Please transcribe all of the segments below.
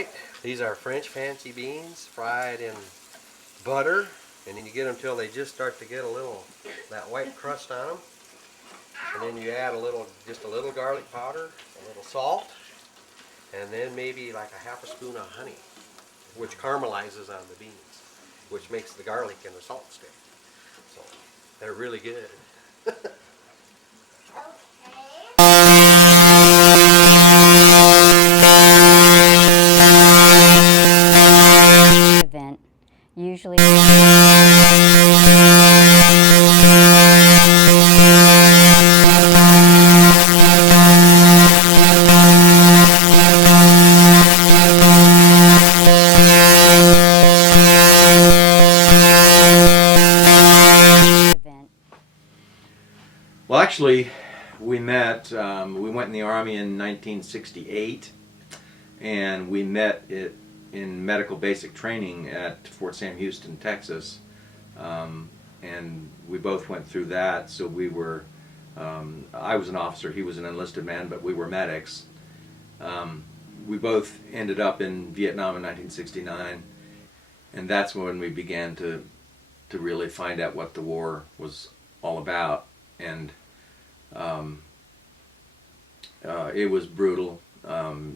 right, these are French fancy beans fried in butter, and then you get them till they just start to get a little, that white crust on them. And then you add just a little garlic powder, a little salt, and then maybe like a half a spoon of honey, which caramelizes on the beans, which makes the garlic and the salt stick. So they're really good. Event usually Well, actually, we met, we went in the Army in 1968, and we met in medical basic training at Fort Sam Houston, Texas, and we both went through that. So we were, I was an officer, he was an enlisted man, but we were medics. We both ended up in Vietnam in 1969, and that's when we began to really find out what the war was all about. And it was brutal.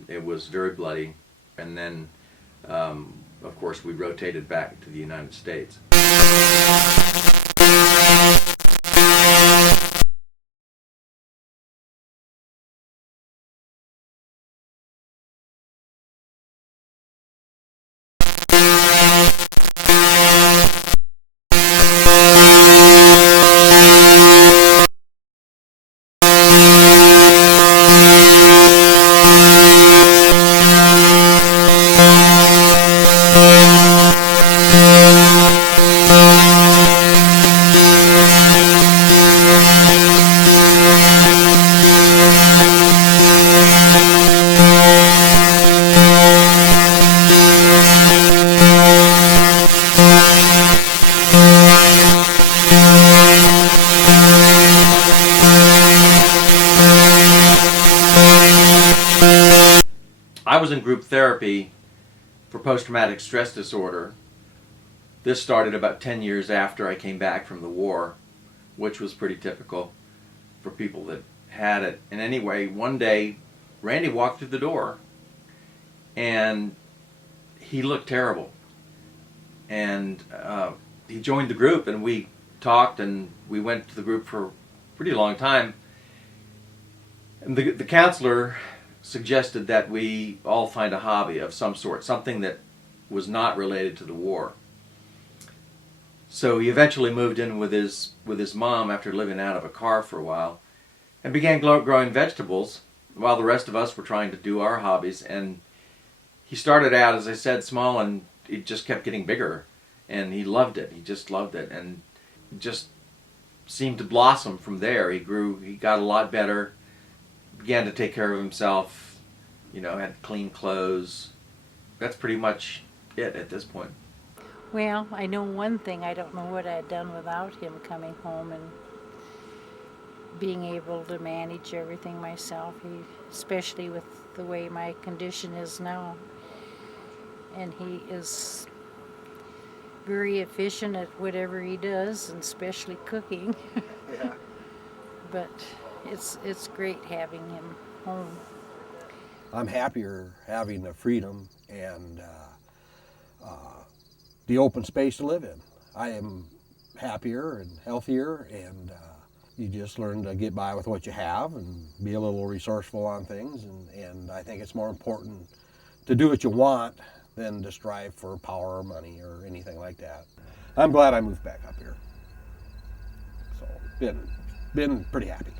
It was very bloody. And then, of course, we rotated back to the United States. I was in group therapy for post-traumatic stress disorder. This started about 10 years after I came back from the war, which was pretty typical for people that had it. And anyway, one day, Randy walked through the door, and he looked terrible. And he joined the group, and we talked, and we went to the group for a pretty long time. And the counselor suggested that we all find a hobby of some sort, something that was not related to the war. So he eventually moved in with his mom after living out of a car for a while, and began growing vegetables while the rest of us were trying to do our hobbies. And he started out, as I said, small, and it just kept getting bigger, and he loved it. He just loved it, and it just seemed to blossom from there. He grew, he got a lot better, began to take care of himself, you know, had clean clothes. That's pretty much it at this point. Well, I know one thing. I don't know what I had done without him coming home and being able to manage everything myself, especially with the way my condition is now. And he is very efficient at whatever he does, and especially cooking. Yeah. But it's great having him home. I'm happier having the freedom and the open space to live in. I am happier and healthier, and you just learn to get by with what you have and be a little resourceful on things. And I think it's more important to do what you want than to strive for power or money or anything like that. I'm glad I moved back up here. So been pretty happy.